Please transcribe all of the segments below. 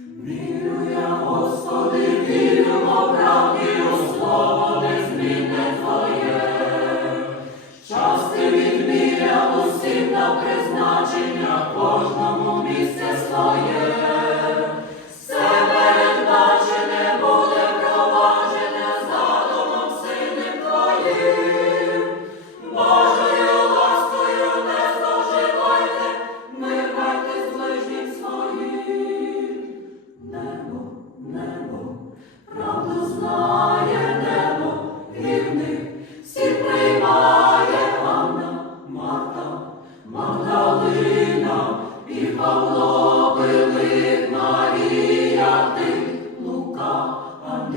Вірю я, Господи, вірю, по правді у слово незмінне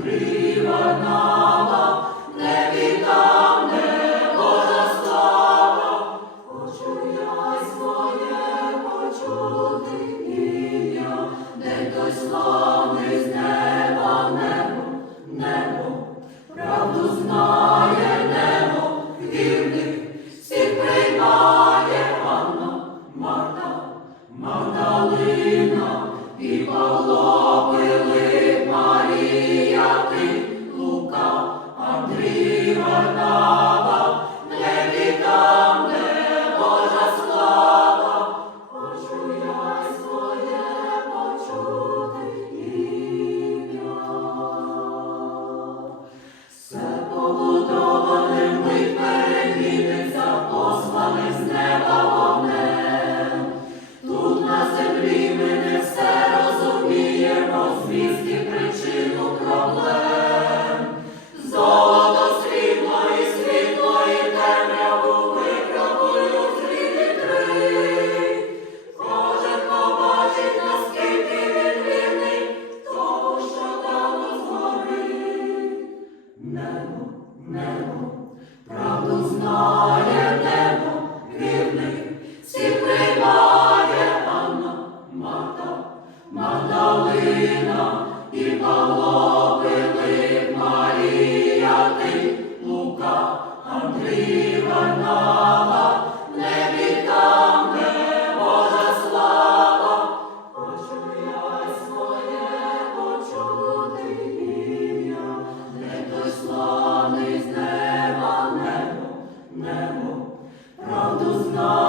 be. Лука, Андрій Варна. Славний з неба, небо, небо, правду знає.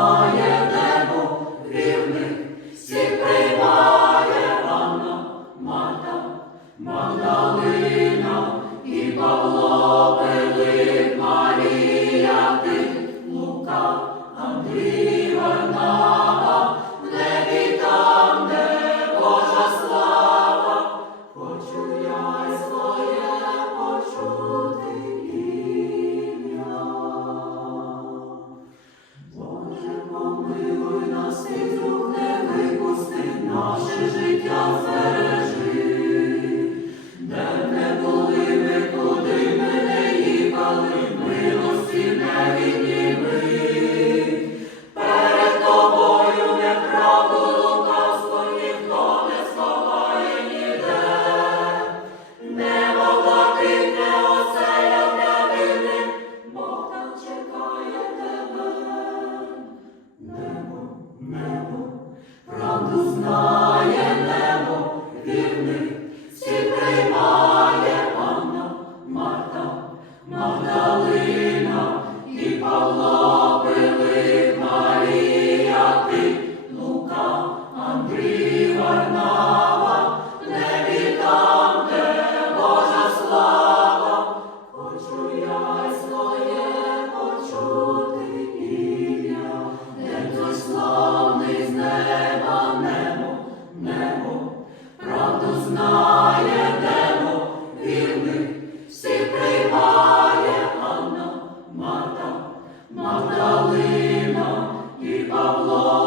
Калина і Павло.